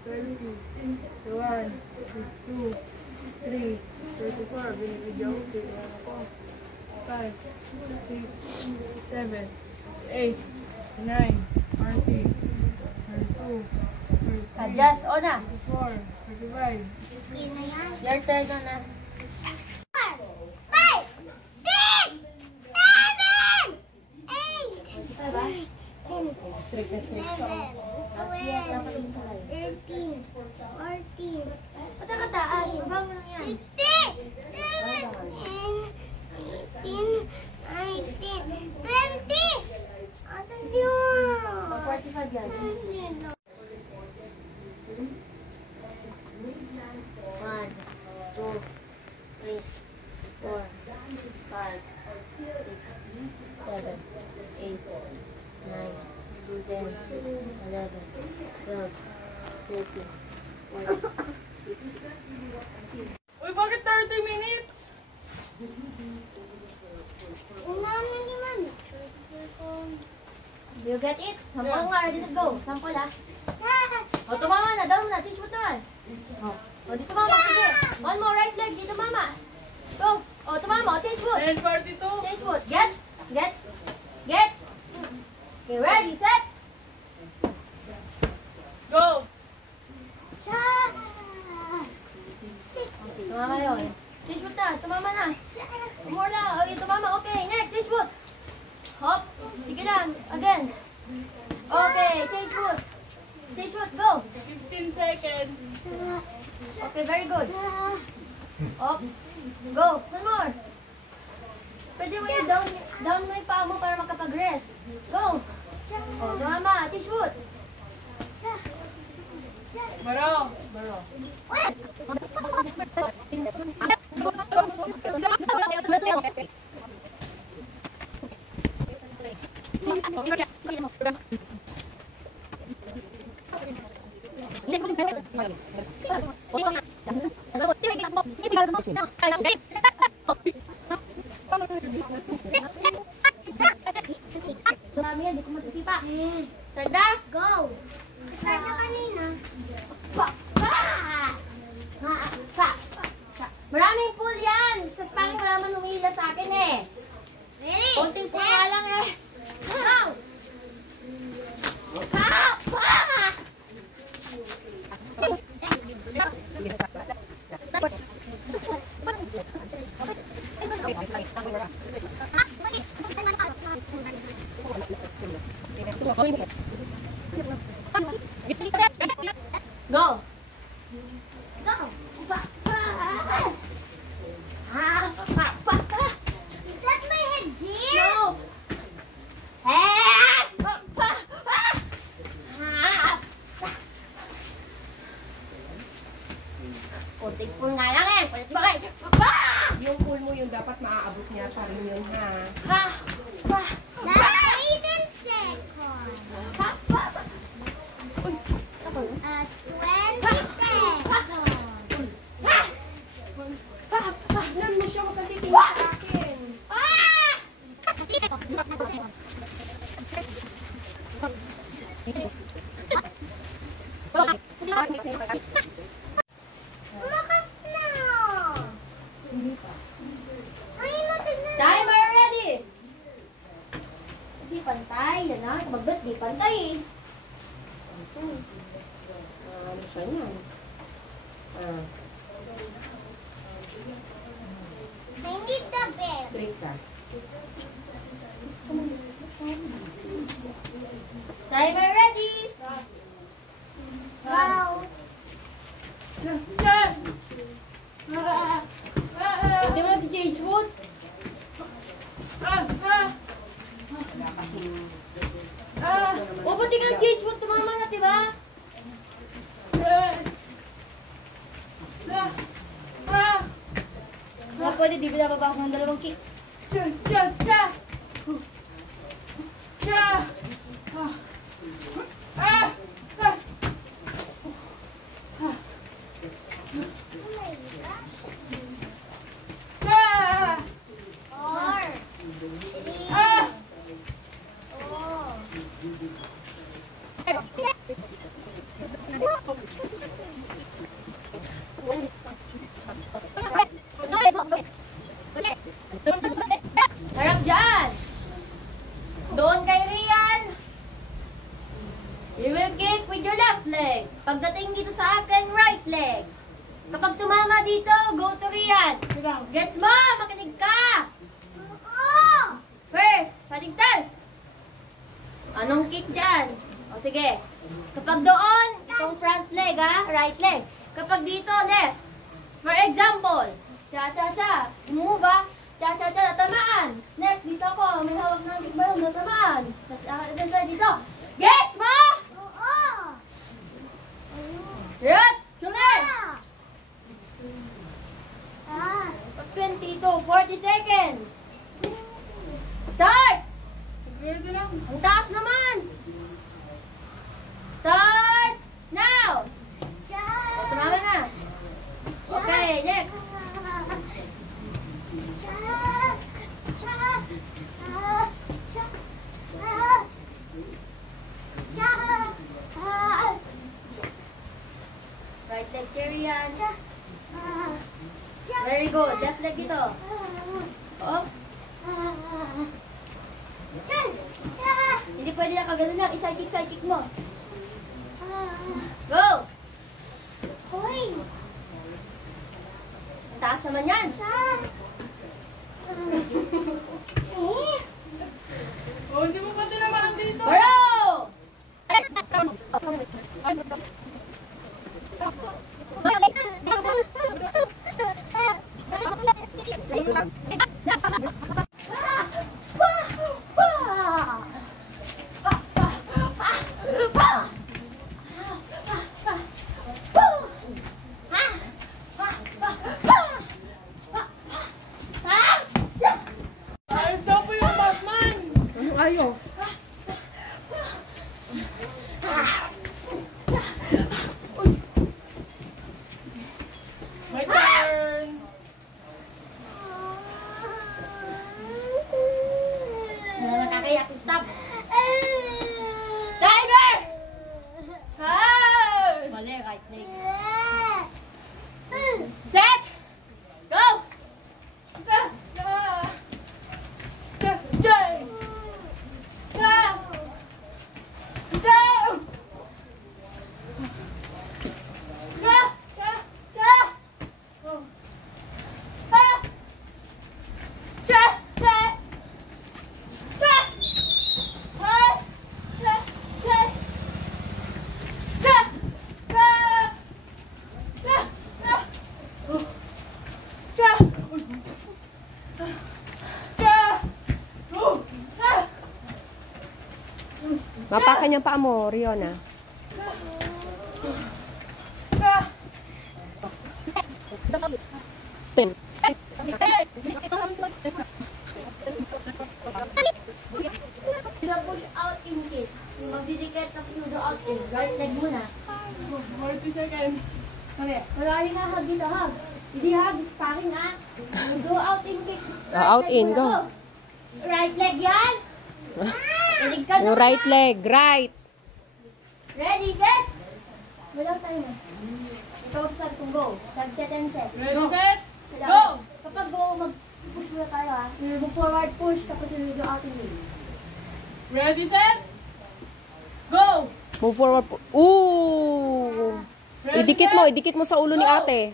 30, 31, 32, 3, 34, binibigyan ko, pinagawa ko. 5, 6, 7, 8, 9, 40, 42, 43, Adjust, o na. 44, 45. Your turn na. 5, 6, 7, 8, 11, 13, 14, Basta ka taas, ibang lang yan. 16, 17, 18, 19, 20. Ano yun? 45 yan. 1, 2, 3, 4, 5, 6, 7, 8, 9, 10, 11, 12, 13, 14. Uy, bakit 30 minutes? Ano naman? You get it? Sampol nga, ready to go. Sampol ha. O, tumama na, down na. Change mo naman. O, dito mama, sige. One more right leg, dito mama. Go. O, tumama, o, change foot. 10:42. Change foot. Get. Okay, ready, set. Go! Okay, tumama yun. Change foot na, tumama na. One more na. O, yung tumama, okay. Next, change foot. Hop. Sige lang, again. Okay, change foot. Change foot, go. 15 seconds. Okay, very good. Up. Go. One more. Pwede mo down mo yung paa mo para makapag-rest. Go. O, tumama. Teach foot. Baro. Marami yan, di ko matisipa. Sarda? Go! Start na kanina. Maraming pool yan. Sa pangin wala man humila sa akin eh. Ready? Konting pool nga lang eh. Go! Go. Go! Is that my head, Jim? No. Konting pool nga lang eh. Bakit? Yung pool mo yung dapat maaabot niya pa rin yun, ha? That's 18 seconds. As 20 seconds. Tignan mo siya, huwag kang titingin sa akin. Lumakas na. Ay, matignan. Timer ready! Di pantay. Yan na. Magbet, di pantay eh. Ano siya yan? I need the bell. Straight ka. Timer ready! Go. Hindi mo nag-change foot? O, pati ka change foot. Tumama na, diba? Pwede, di ba dapat ako ng dalawang kick? Four. Three. Two. Pagdating dito sa akin, right leg. Kapag tumama dito, go to Rian. Gets mo? Makinig ka. Oo! First, fighting stance. Anong kick dyan? O sige. Kapag doon, itong front leg ha, right leg. Kapag dito, left. For example, cha-cha-cha. Move ha. Cha-cha-cha, natamaan. Next, dito ako. May hawak ng big balloon, natamaan. Dito. Gets mo? Oo! Right. Shoulder. Ah! Pag 20 to 40 seconds. Start! Ganito lang. Ang taas naman! Start now! O, tumama na. Okay, next. Right leg carry yan. Very good. Left leg dito. Up. Hindi pwede na kagano lang. Side kick mo. Go! Ang taas naman yan. Oh, hindi mo pa tinamaan dito. Baro! Ayos daw po yung Batman. Ano ayaw? My turn. Wala nakakayak. Stop! Timer! Mali, right leg. Set! Go! Mapakan niya pa mo, Riona. Ten. Push out in kick. Yung magdidikit na push out in. Right leg muna. 40 seconds. Okay. Wala rin nga hug dito, hug. Hindi hug, sparring ah. Go out in kick. Out leg in, muna, go. Right leg yan. Kinig ka Yung naman. right leg, right. Ready, set. Wala tayo na. Ito ako sa kung go. Tag 10 set. Ready, set, Kailangan- go! Kapag go, mag-push muna tayo ha. Move forward, push, tapos yung go out in kick. Ready, set, go! Move forward. Ooh. Idikit mo sa ulo ni ate.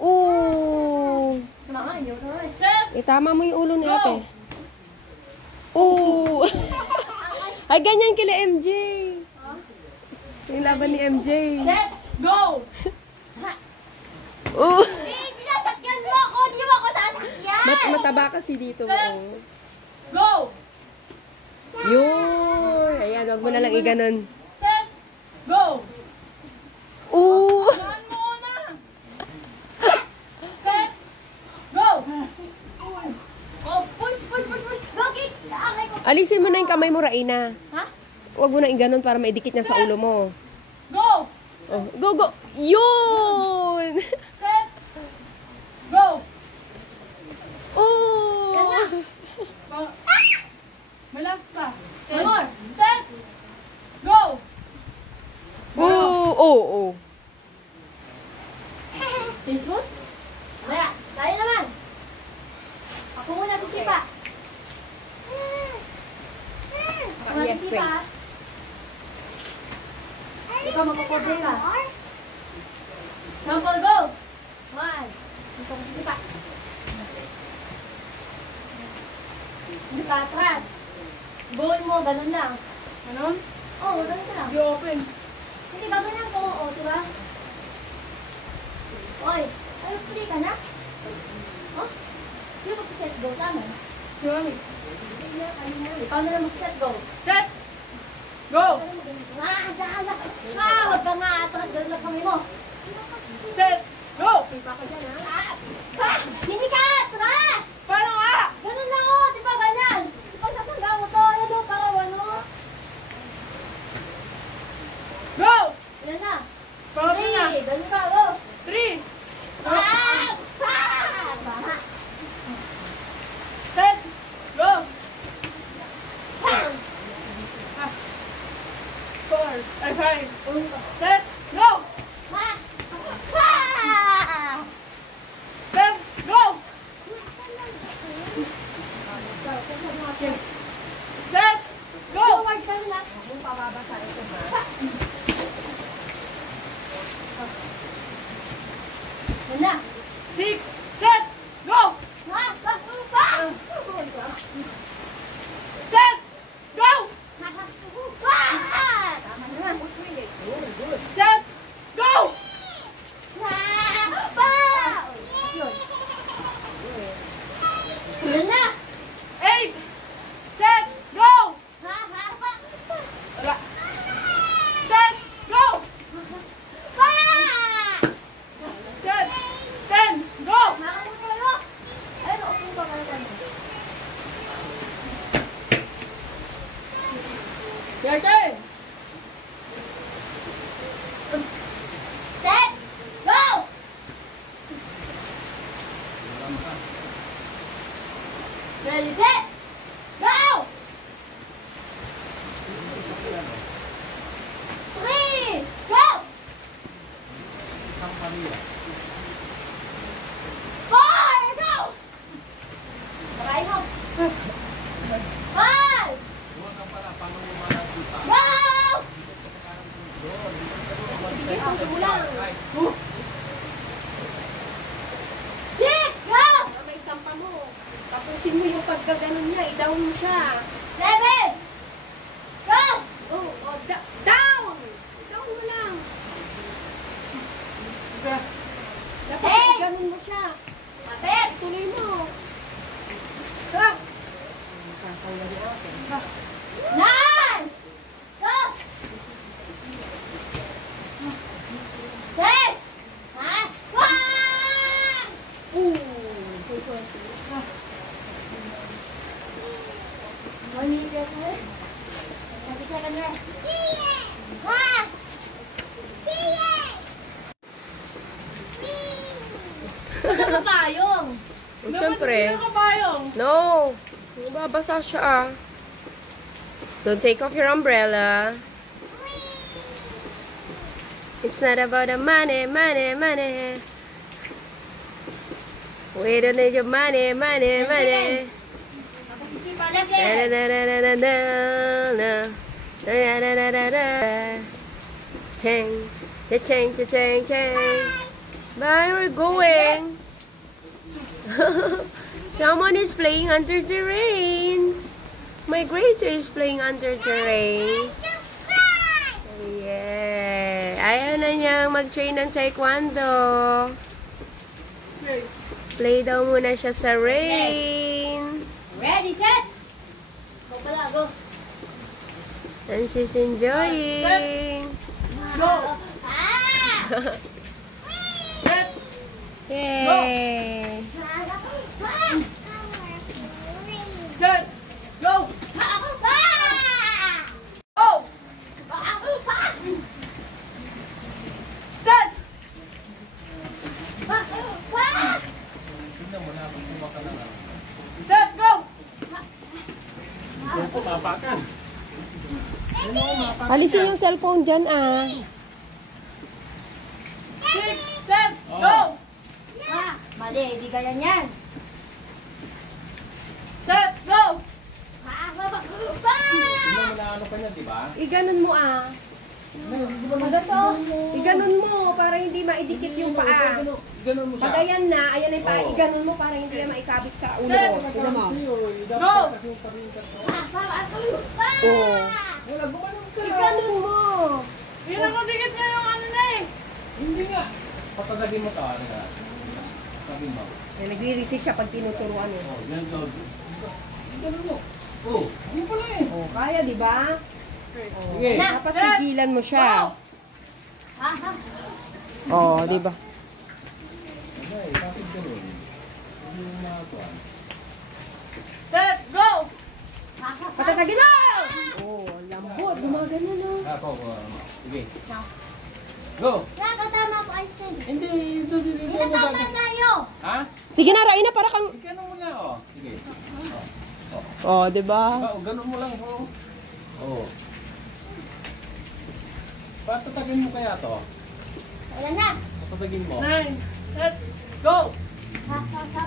Ooh. Tumakan, yun naman. Set, Itama mo yung ulo ni ate. Ooh. Ay, ganyan kila MJ. Yung laban ni MJ. Set. go! Ooh. Sinasakyan mo ako! Di mo ako sasakyan! Mataba kasi dito. Oh. Go! Yun. Ayan, wag mo na lang iganon. Set, go! Ooh. Saan mo na? Set, go! Oh, push! Go, kick! Akay ko! Alisin mo na yung kamay mo, Raina. Ha? Wag mo na iganon para maidikit niya sa ulo mo. Go! Oh, go. Yun. Set, go! Ooh. Ma- Malas pa. One more. Set, go! Oo. Tinsuot? Maya, tayo naman! Ako muna, tisipa! Ako muna, Yes, tisipa! wait. Ikaw Ikaw, magpapobre ka. Sample, go! 1. Ito ko sige pa. Hindi pa, atras. Buuin mo, ganun lang. Ano? Oo, ganun ka lang. Di open. Hindi ba ganyan ko? Oo, diba? Oy, ay, puli ka na? Oh? Di ba set go? Tama? Di mami. Ikaw na lang mag-set go. Set! Go! Huwag ka nga atras. Ganun lang kami mo. Set! Go! Hindi ka atras! Paano nga? Ganun lang o, di ba ganyan? Di ba sasangga mo to? Ano daw, para ano? Go! Yan na. Pangatlo na. 3, ganun ka, go. 3. Tama. Set! Go! 4. Ay, 5. Set! Go! Set! Go! Set! Go! Forward ka lang. Yan na. 6. Set! Go! Set! Go! Tama na. Set! Go! Yan na. 8. Set! Go! Wala. Set! Go! Set! 10. Go! Your turn! Set, go! Ready, set, go! 3, go! 4, go! Try mo. 5, go! Six, go! May sampa mo. Tapusin mo yung pagkaganon niya. I-down mo siya. 7, go! Oh, down! Down mo lang. Dapat Hey! ganon mo siya. Kapit! Tuloy mo. Ah! 9, go! 10, 1 minute, 30 seconds rest. Basta ka payong. Siyempre. Dapat kapayong. No. Babasa siya ah. Don't take off your umbrella. It's not about the money, money, money. We don't need your money, money, money. Isipan, left Da leg. da da da da da da. Da da da da da. Chang, chang, chang, chang. Bye, we're going. Someone is playing under the rain. My grader is playing under the rain. Yeah. Ayaw na niyang mag-train ng taekwondo. Play daw muna siya sa rain. Ready, set. Go pala, go. And she's enjoying. Go! Ah! Set! Yay. Set! Go! Ah! Go! Set! Set! Go! Alisin yung cellphone dyan ah. 6, 7, go! Ah, mali, di ganyan yan. Set! Go! Ah! Iganon mo ah. Magato. Iganon mo para hindi maidikit yung paa. Ganun mo Pag siya. ayan na, ayan ay paa. Oo. Iganon mo para hindi yan maikabit sa ulo. Tignan mo. Go! Oo. Wala, gumanon ka. Iganon mo. Pinakadikit niya yung ano na eh. Hindi nga. Patagagin mo to. Ano nga? Sabi mo. Nagre-resist siya pag tinuturuan eh. Oh, yan go. Ganun mo. Oh, hindi pala eh. Oh, kaya di ba? Sige. Dapat pigilan mo siya. Ha, ha. Oh, di ba? Okay, bakit ganun? Hindi mo makakuan. Set, go! Patatagin mo! Oh, lambot. Gumagano no. Ako, sige. Go! Nakatama ko ice cream. Hindi, dito mo Itatama gagawin. tayo. Ha? Sige na, Raina, para kang... Ganun mo na, oh. Sige. Oh, di ba? Ganun mo lang, oh. Oh. Patatagin mo kaya to? Wala na. Patatagin mo. 9, set, go! Ha, ha, ha.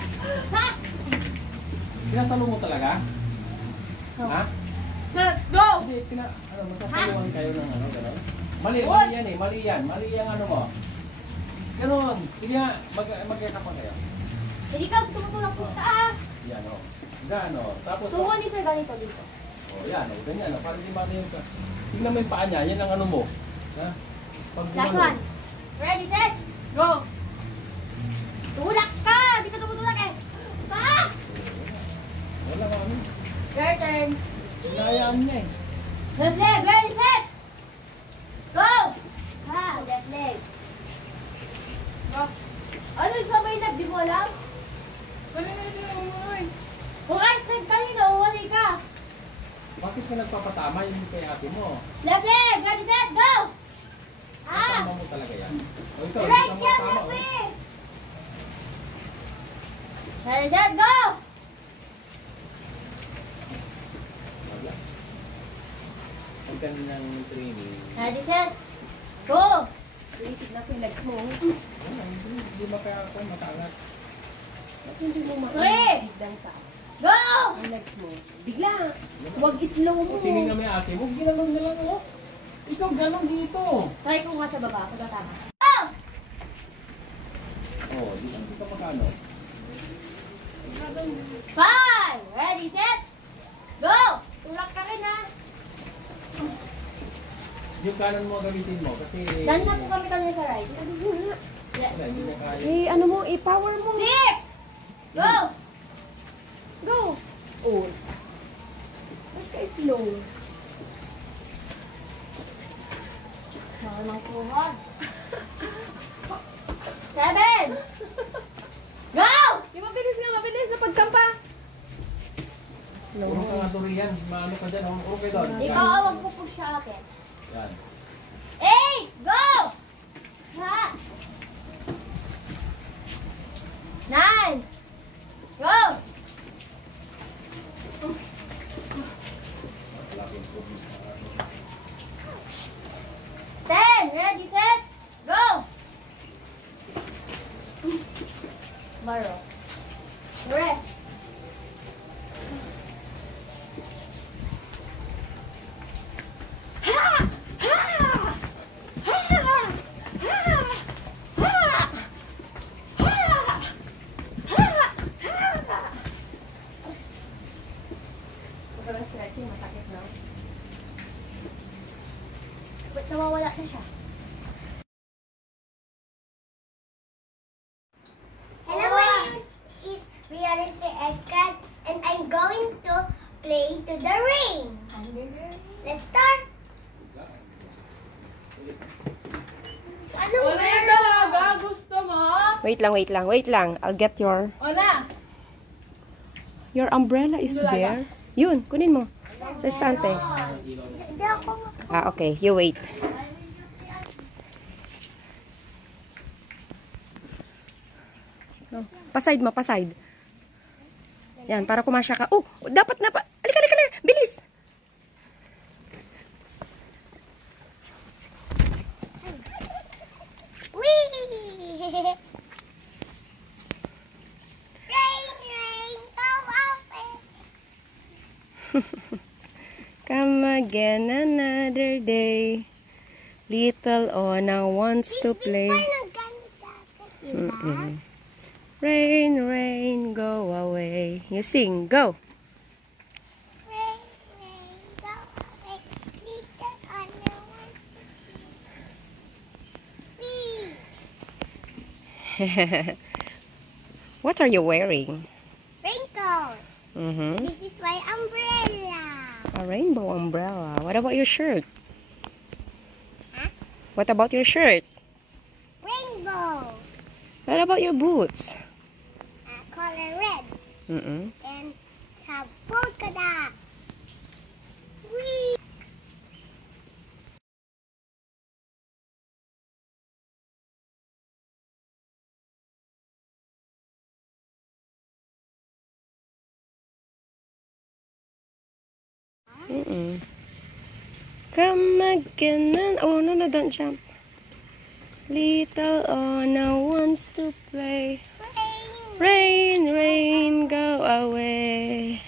Ha! Pinasalo mo talaga? Ha? Set, go! Hindi, magsasaluhan kayo ng ano, gano'n? Mali yan eh, mali yan. Mali yung ano mo. Gano'n. Sige nga, mag-get up kayo. Hindi ka tumutulong po sa Yan, oh. Gano. Tapos, Tuwa ni Sir ganito dito. oh, yan, oh, ganyan, oh. Para si Mami yung, tignan mo yung paa niya, yan ang ano mo. Ha? Pag Last gumano. one. Ready, set, Go! tulak ka! Hindi ka tumutulak eh. Pa! Wala ka ano. Your turn. Hinayaan niya eh. Left leg, ready, set! Go! Ha, left leg. Go! Ano yung sabay left? Di mo alam? Mali na yung umuwi. Kung right leg kanina, uwalay ka. Bakit ka nagpapatama yung kay ate mo? Left leg, ready, set, go! Ha? Tama mo talaga yan. O ito, Right hindi ka yan, matama. left Oh. leg. Ready, set, go! Wala. Ang ganda ng training. Ready, set, go! Itik na yung legs mo. Wala, hindi makakakon, matangat. Ba't hindi mo Three. maibigdan taas? Go! Ang legs mo. Bigla. Huwag slow mo. O, tinignan mo yung ate mo, ginalong na lang, oh. Ikaw, galong dito. Try ko nga sa baba, kung tama. Go! Oh, di lang dito pagkano. 5! Ready, set, go! Tulak ka rin ha. Yung kanan mo gamitin mo, kasi... Dan na po kami kanina sa right. Wala, hindi na kaya. Eh, ano mo, i-power mo. 6! Go! Go! Oh. Ba't ka slow? Mga tuhod. 7! Go! Yung mabilis nga, mabilis na pagsampa. Slow Puro mo. ka nga durian, maano ka dyan, oh. Okay doon. Ikaw ang magpupush sa akin. Yan. 8! Go! Ha! 9! Go! Malaking problem sa akin. 10! Ready, set, go! Baro. Rest. Ha! Ha! Ha! Ha! Ha! Ha! Ha! Parang stretching, masakit na. Ba't nawawala na siya? Hello, my name is Realistic Escat, and I'm going to play to the rain. Let's start. Ano Ano yung talaga? Gusto mo? Wait lang. I'll get your... O na! Your umbrella is there. Yun, kunin mo. Sa estante. Hindi ako Ah, okay. You wait. Oh, paside mo, paside. Yan, para kumasya ka. Oh, dapat na pa. Alika. Bilis. Whee! Rain, go away. Come again another day. Little Ona wants to play. Parang ganda. Diba? Rain, rain, go away. You sing, go. Rain, rain, go away. Little Anna wants to play. What are you wearing? Raincoat. This is my umbrella. A rainbow umbrella. What about your shirt? Huh? What about your shirt? Rainbow. What about your boots? Color red. And some polka dots. Whee! Come again. Oh, no, don't jump. Little Anna wants to play. Rain, rain, go away.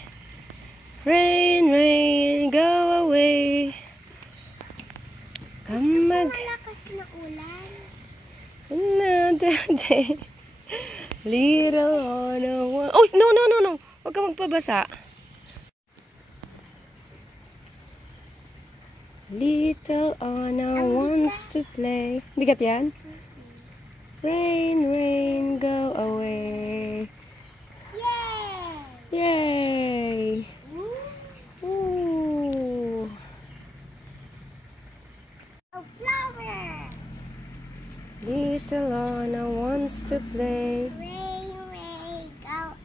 Rain, rain, go away. Come again. Malakas na ulan. Another day. Little Anna wants... Oh, no. Huwag ka magpabasa. Little Anna wants to play. Bigat yan? Rain, rain, go away. Yay! Yay! Ooh. A flower. Little Anna wants to play. Rain, rain, go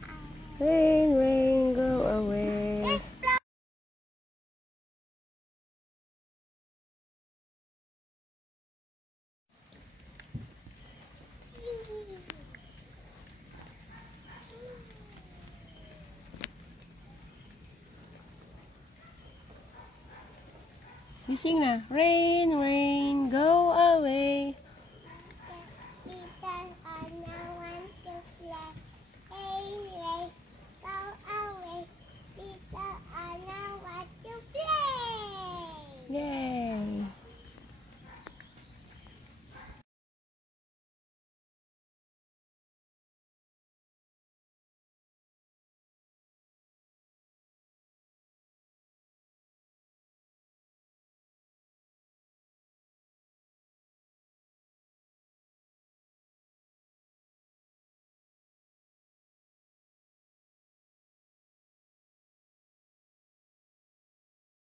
away. Rain, rain, go away. You sing na. Rain, rain, go